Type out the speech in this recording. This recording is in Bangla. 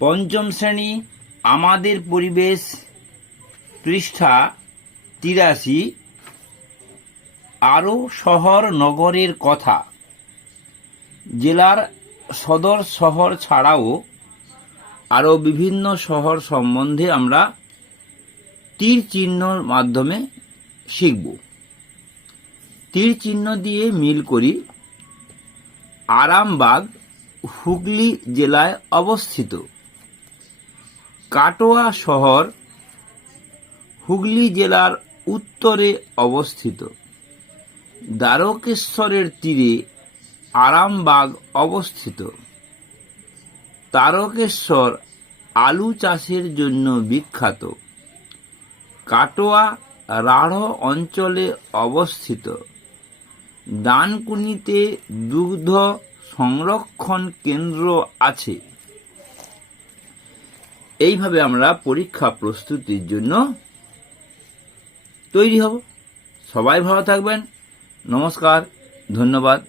পঞ্চম শ্রেণী আমাদের পরিবেশ, পৃষ্ঠা ৮৩। আরও শহর নগরের কথা। জেলার সদর শহর ছাড়াও আরও বিভিন্ন শহর সম্বন্ধে আমরা তীর চিহ্নর মাধ্যমে শিখব। তীর চিহ্ন দিয়ে মিল করি। আরামবাগ হুগলি জেলায় অবস্থিত। কাটোয়া শহর হুগলি জেলার উত্তরে অবস্থিত। দ্বারকেশ্বরের তীরে আরামবাগ অবস্থিত। তারকেশ্বর আলু চাষের জন্য বিখ্যাত। কাটোয়া রাঢ় অঞ্চলে অবস্থিত। ডানকুনিতে দুগ্ধ সংরক্ষণ কেন্দ্র আছে। এইভাবে আমরা পরীক্ষা প্রস্তুতির জন্য তৈরি হব। সবাই ভালো থাকবেন। নমস্কার, ধন্যবাদ।